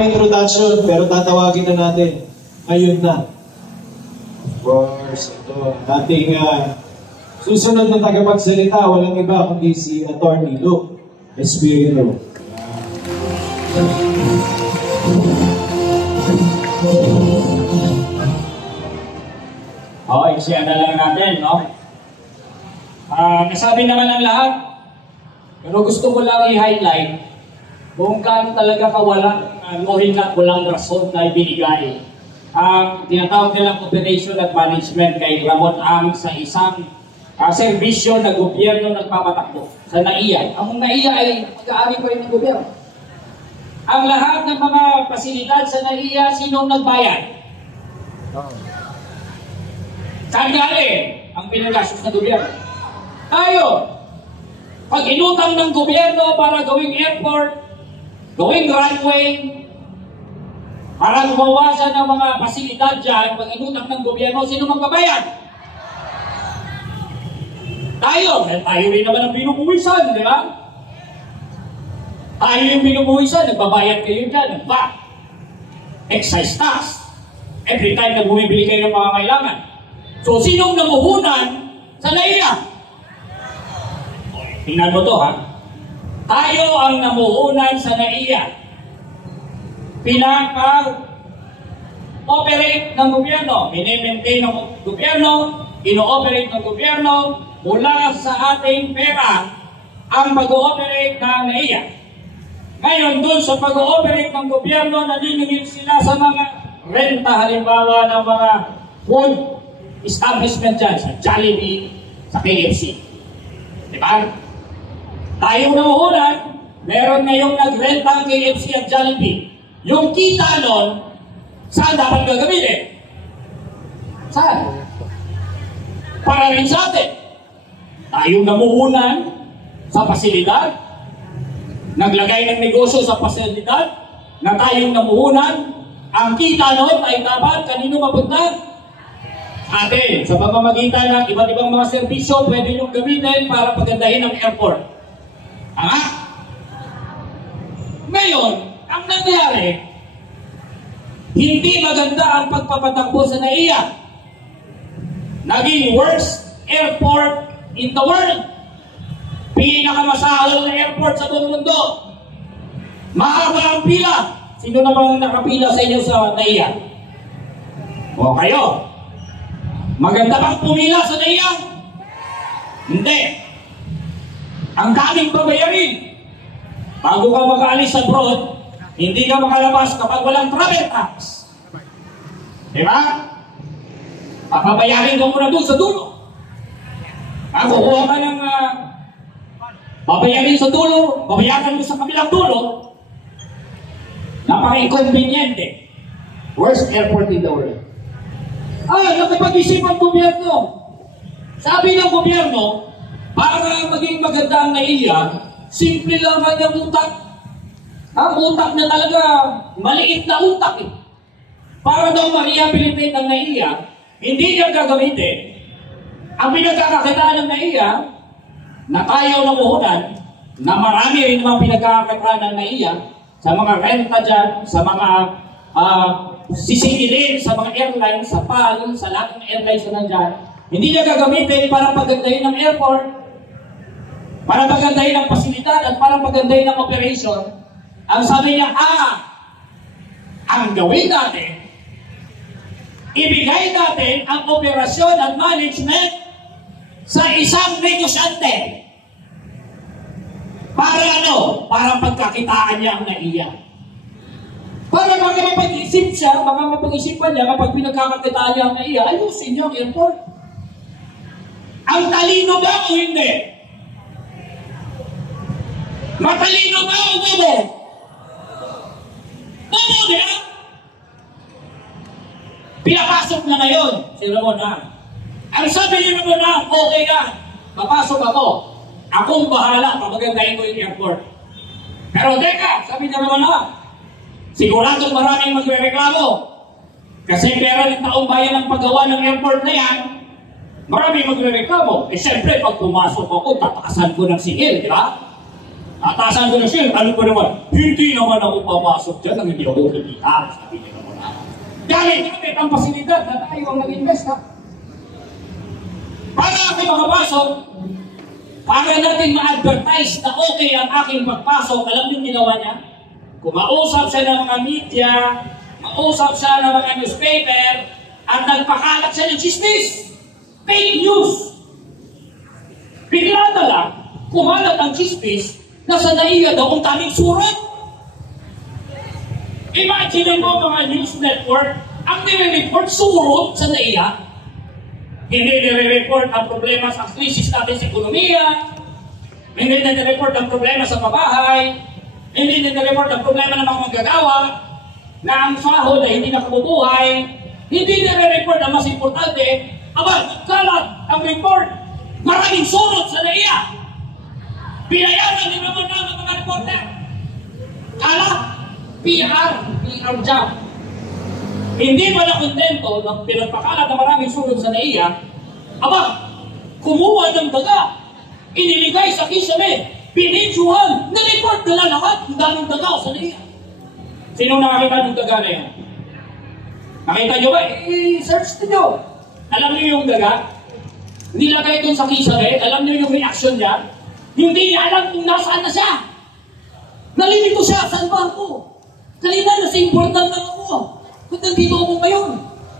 Introduction, pero tatawagin na natin. Ayun na. Of course, ito. Ating susunod na tagapagsalita, walang iba kundi si Attorney Luke Espiritu. Isiya na lang natin, no? Nasabi naman ang lahat, pero gusto ko lang i-highlight kung gaano talaga kawalang nohin at walang rason na ibinigay ang tinatawag nilang operation at management kay Ramon Ang sa isang serbisyo na gobyerno nagpapatakbo sa NAIA. Ang NAIA ay mag-aari pa rin ng gobyerno. Ang lahat ng mga pasilidad sa NAIA, sinong nagbayad? Saan galing ang pinagastos ng gobyerno? Tayo! Pag inutang ng gobyerno para gawing airport, gawing runway, para gumawasan ng mga pasilidad dyan, pag inutang ng gobyerno, sino magbabayad? Tayo! Tayo rin naman ang binubuwisan, di ba? Tayo yung binubuwisan, nagbabayad kayo dyan, VAT, excise tax, every time na bumibili kayo ng mga kailangan. So, sinong namuhunan sa NAIA? Tingnan mo to, ha? Tayo ang namuhunan sa NAIA. Pinaka-operate ng gobyerno. Mini-maintain ng gobyerno, ino-operate ng gobyerno, mula sa ating pera ang pag-ooperate ng NAIA. Ngayon, dun sa pag-ooperate ng gobyerno, naniningil sila sa mga renta, halimbawa ng mga food establishment dyan, sa Jollibee, sa KFC. Diba? Tayo namuhunan, meron ngayong nagrenta ang KFC at Jollibee. Yung kita nun, saan dapat gagamitin? Saan? Para rin sa atin. Tayo namuhunan sa pasilidad, naglagay ng negosyo sa pasilidad, na tayong namuhunan, ang kita nun ay dapat kanino mapunta? Atin, sa pamamagitan ng iba't ibang mga serbisyo, pwede nyo gamitin para pagandahin ang airport. Ngayon, ang nangyari, hindi maganda ang pagpapatakbo sa NAIA. Naging worst airport in the world. Pinakamasahol na airport sa buong mundo. Mahaba ang pila. Sino namang nakapila sa inyo sa NAIA? O kayo? Maganda bang pumila sa NAIA? Hindi. Ang daming babayarin. Bago ka makaalis sa abroad, hindi ka makalabas kapag walang travel tax. Diba? Papabayarin ka muna doon sa dulo. Kukuha ka ng babayarin sa dulo, babayaran mo sa kabilang dulo. Napaka-inconveniente. Worst airport in the world. Nakapag-isip ang gobyerno. Sabi ng gobyerno, para maging maganda ang NAIA, simple lang kanyang utak. Ang utak na talaga, maliit na utak eh. Para daw ma-rehabilitate ang NAIA, hindi niya gagamitin. Ang pinagkakakitaan ng NAIA, na tayo namuhunan, na marami rin naman pinagkakakitaan ng NAIA, sa mga renta dyan, sa mga sisingilin sa mga airlines, sa PAL, sa lahat ng airlines na nandyan, hindi niya gagamitin para pagandahin ng airport, para pagandahin ng pasilidad, at para pagandahin ng operation. Ang sabi niya, ang gawin natin, ibigay natin ang operasyon at management sa isang negosyante. Para ano? Para pagkakitaan niya ang NAIA. Para makapag-isip siya, makapag-isipan niya kapag pinagkakakitaan niya ang NAIA, ayusin niya ang airport. Ang talino ba o hindi? Matalino ba o bobo? Bobo niya? Pinapasok na ngayon si Ramon Ang. Ang sabi niya Ramon Ang, okay ka, papasok ako. Akong bahala, papagandahin ko yung airport. Pero teka, sabi niya Ramon Ang, siguradong maraming magre-reklamo. Kasi pera ng taong bayan ang paggawa ng airport na yan, maraming magre-reklamo. Siyempre, pag pumasok ako, tatakasan ko ng sigil, di ba? Atasan ko na siya, ano ko naman, hindi naman ako papasok dyan nang hindi ako kumita. Sabi niya naman ako. Gamit ang pasilidad na tayo ang nag-invest ha. Para ako makapasok, para natin ma-advertise na okay ang aking pagpasok, alam niyo ginawa niya? Kumausap siya ng mga media, mausap siya ng mga newspaper, at nagpakalat siya ng chismis. Fake news. Bigla na lang, kumalat ang chismis na sa NAIA daw ang taming surat. Imagine mo mga news network, ang nire-report surot sa NAIA. Hindi nire-report ang problema sa krisis natin sa ekonomiya, hindi nire-report ang problema sa pabahay, hindi nire-report ang problema ng mga manggagawa, na ang sahod ay hindi nakabubuhay, hindi nire-report ang mas importante, kalat ang report, maraming surot sa NAIA. Binayaran din naman ng mga reporter. Kala, PR job. Hindi ba na kontento na pinagpakalat na maraming surot sa NAIA, kumuha ng daga, iniligay sa kisame, pinidsuhan, nireport nila lahat, ang daming daga sa NAIA. Sino nakakita ng daga na yan? Nakita nyo ba? I-search nyo. Alam nyo yung daga? Nilagay dun sa kisame, alam nyo yung reaction niya? Hindi niya alam kung nasaan na siya. Nalilito siya, saan ba ako? Kanina, nasa important lang ako. Ba't nandito ako ngayon?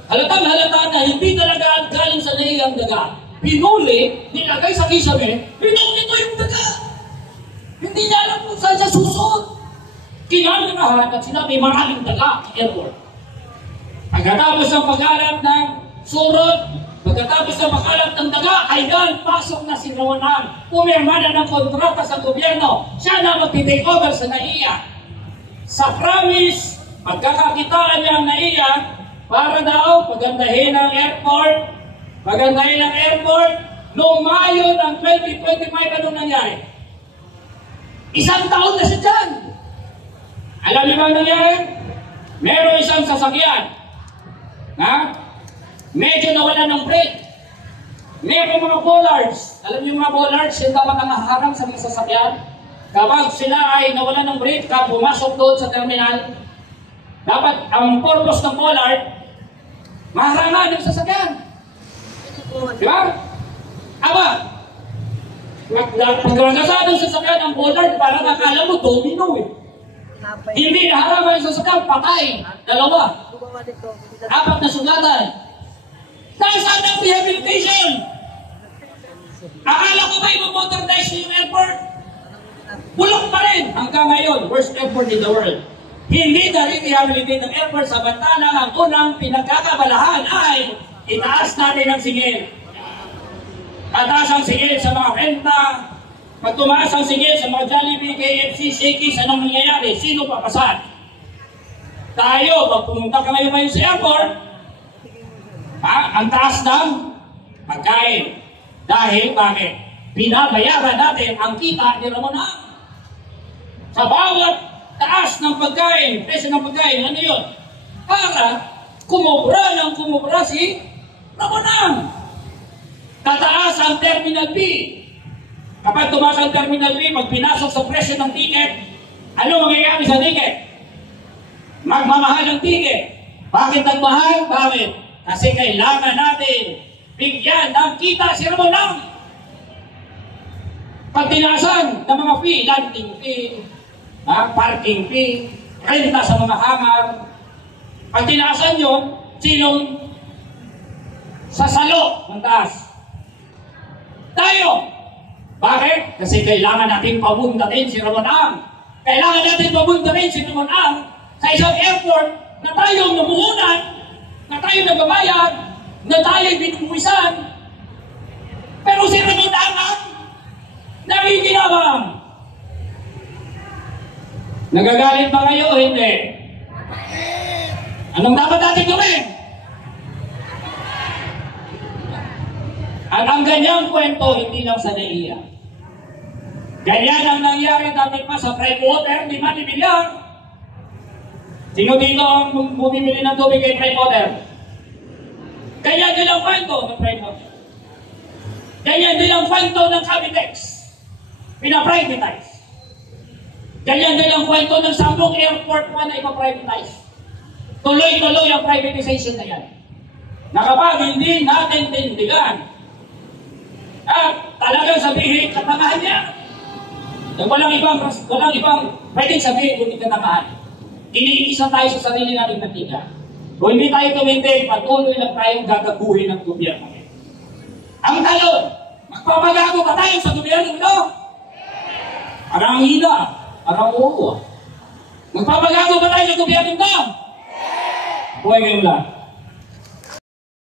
Halatang halata na hindi talaga galing sa NAIA ang daga. Pinuli, nilagay sa kisame, pinuli ko yung daga. Hindi niya alam kung saan siya susuot. Kinaganahan at sinabi maraming daga sa airport. Pagkatapos ng pagharap ng surot, pagkatapos ng pagharap ng daga, ay dahil pasok na si Rawanan. Pumirma na ng kontrata sa gobyerno. Siya na magti-take over sa NAIA. Sa promise, pagkakakitaan niya ang NAIA, para daw pagandahin ang airport, noong Mayo ng 2025, anong nangyari? Isang taon na siya dyan. Alam niyo ba ang nangyari? Meron isang sasakyan. Medyo nawala ng brake. Meron mga bollards. Alam niyo mga bollards, yung dapat ang haharang sa mga sasakyan. Kapag sila ay nawala ng brake, pumasok doon sa terminal, dapat ang purpose ng bollard, maharangan yung sasakyan. Di ba? Pagkakasado sa sasakyan ang bollard, parang akala mo domino eh. Hindi naharangan yung sasakyan, patay. Dalawa. 4 na sugatan. Nasaan ang rehabilitation? Akala ko ba i-modernize yung airport? Bulok pa rin. Hanggang ngayon, worst airport in the world. Hindi na rin i-rehabilitate ang airport, samantalang ang unang pinagkakabalahan ay itaas natin ang singil. Tataas ang singil sa mga renta. Pag tumaas ang singil sa mga Jollibee, KFC, Shakey's, anong nangyayari? Sino papasan? Tayo, pag pumunta ka ngayon sa airport, ang taas ng pagkain. Dahil, bakit? Binabayaran natin ang kita ni Ramonan. Sa bawat taas ng pagkain, presyo ng pagkain, ano yun? Para kumubra si Ramonan. Tataas ang Terminal B. Kapag tumaas ang Terminal B, pag pinasok sa presyo ng ticket, ano mangyayari sa ticket? Magmamahal ang ticket. Bakit nagmahal? Bakit? Kasi kailangan natin bigyan ng kita si Ramonan. Pag tinasan ng mga fee, landing fee, parking fee, renta sa mga hangar, pag tinasan yun, sinong sasalo ng taas? Tayo! Bakit? Kasi kailangan natin pabundatin si Ramonan. Kailangan natin pabundatin si Ramonan sa isang airport na tayo namuhunan, na tayo nagbabayad, na tayo binubuisan. Pero si Ramonan ang nakikinabang. Nagagalit ba kayo? Hindi. Anong dapat natin gawin? At ang ganyang kwento, hindi lang sa NAIA. Ganyan ang nangyari dati pa sa prime water, di ba, Bilyar? Sino dito ang bumibili ng tubig kay prime water? Ganyan din ang kwento ng prime water. Ganyan din ang kwento ng Cavitex. Pina-privatize. Ganyan din ang kwento ng Sambong Airport pa na ipaprivatize. Tuloy-tuloy ang privatization na yan. Na kapag hindi natin tindigan at talagang sabihin katangahan niya, walang ibang pwedeng sabihin kung katangahan. Iniisa tayo sa sarili natin natika. Kung hindi tayo tumindig, patuloy lang tayong gagaguhin ng gobyerno. Ang talon, magpapagago ba tayo sa gobyerno ito? Parang hila, parang uwa. Magpapagago ba tayo sa gobyerno ito? Buhay ngayon lang.